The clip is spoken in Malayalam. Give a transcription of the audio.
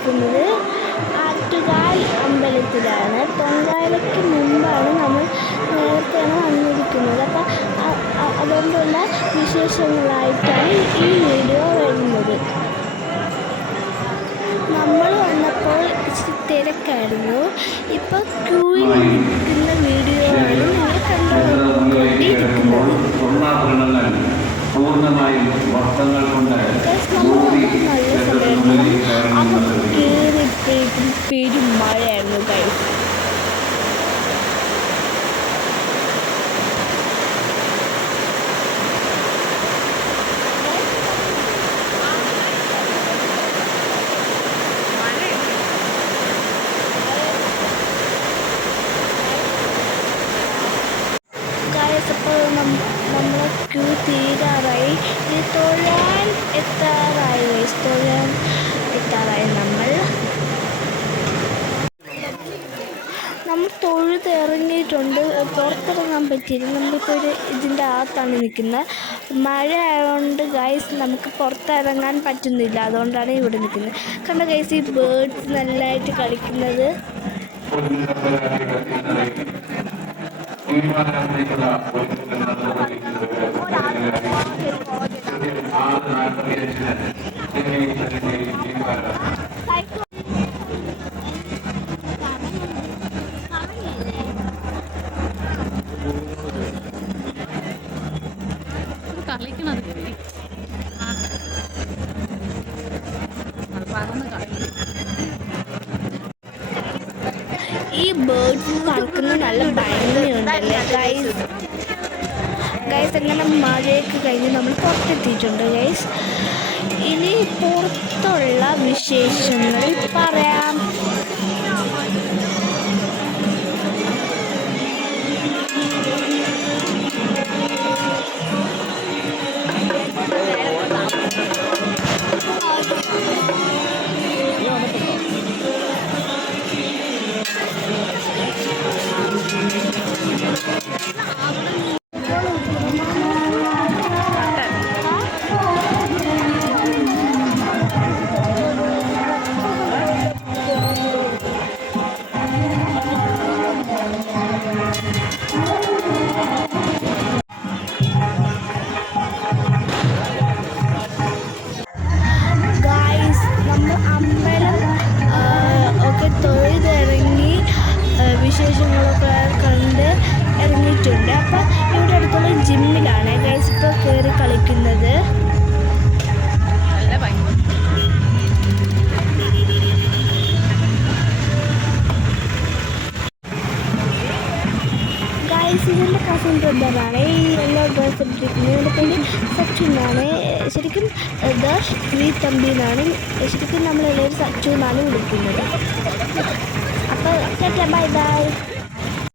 നിൽക്കുന്നത് ആറ്റുകാൽ അമ്പലത്തിലാണ്. പൊങ്കാലയ്ക്ക് മുമ്പാണ് നമ്മൾ നേരത്തെയാണ് വന്നിരിക്കുന്നത്. അപ്പം അതുകൊണ്ടുള്ള വിശേഷങ്ങളായിട്ടാണ് ഈ വീഡിയോ വരുന്നത്. നമ്മൾ വന്നപ്പോൾ ഇച്ചിരി തിരക്കായിരുന്നു. ഇപ്പം ക്യൂവിൽ നിൽക്കുന്ന വീഡിയോ ആണ് നിങ്ങൾ കണ്ടുകൊണ്ടിരിക്കുന്നത്. നല്ല സമയത്ത് കയറിയപ്പോഴേക്കും പെരും മഴയായിരുന്നു ഗൈസ്. അപ്പോൾ നമ്മളെ ക്യൂ തീരാറായി. ഇനി തൊഴാൻ എത്താറായി. നമ്മൾ തൊഴുതിറങ്ങിയിട്ടുണ്ട്. പുറത്തിറങ്ങാൻ പറ്റിയില്ല. നമ്മളിപ്പോൾ ഇതിൻ്റെ അകത്താണ് നിൽക്കുന്നത്. മഴ ആയതുകൊണ്ട് ഗൈസ് നമുക്ക് പുറത്തിറങ്ങാൻ പറ്റുന്നില്ല. അതുകൊണ്ടാണ് ഇവിടെ നിൽക്കുന്നത്. കണ്ട ഗൈസ്, ഈ ബേർഡ്സ് നല്ലതായിട്ട് കളിക്കുന്നത്. ഈ ബേർഡ്സ് കളിക്കുന്നത് നല്ല ഭംഗിയുണ്ടല്ലേ ഗൈസ്. അങ്ങനെ മഴയൊക്കെ കഴിഞ്ഞ് നമ്മൾ പുറത്തെത്തിയിട്ടുണ്ട് ഗൈസ്. ഇനി പുറത്തുള്ള വിശേഷങ്ങൾ പറയാം. വിശേഷങ്ങളൊക്കെ കണ്ട് ഇറങ്ങിയിട്ടുണ്ട്. അപ്പം ഇവിടെ അടുത്തുള്ള ജിമ്മിലാണ് ഗൈസ് ഇപ്പോൾ കയറി കളിക്കുന്നത്. ഗൈസ്, ഇതിൻ്റെ കസിൻ ബ്രദറാണ് ഈ യെല്ലോ ഡ്രസ് ഇട്ടിരിക്കുന്നത്. ഇതിൻ്റെ പേര് സച്ചു എന്നാണ്. ശരിക്കും ദർശ് തമ്പി എന്നാണ്. ശരിക്കും നമ്മളെല്ലാവരും സച്ചു എന്നാണ് വിളിക്കുന്നത്. അപ്പോൾ ബൈ ബൈ.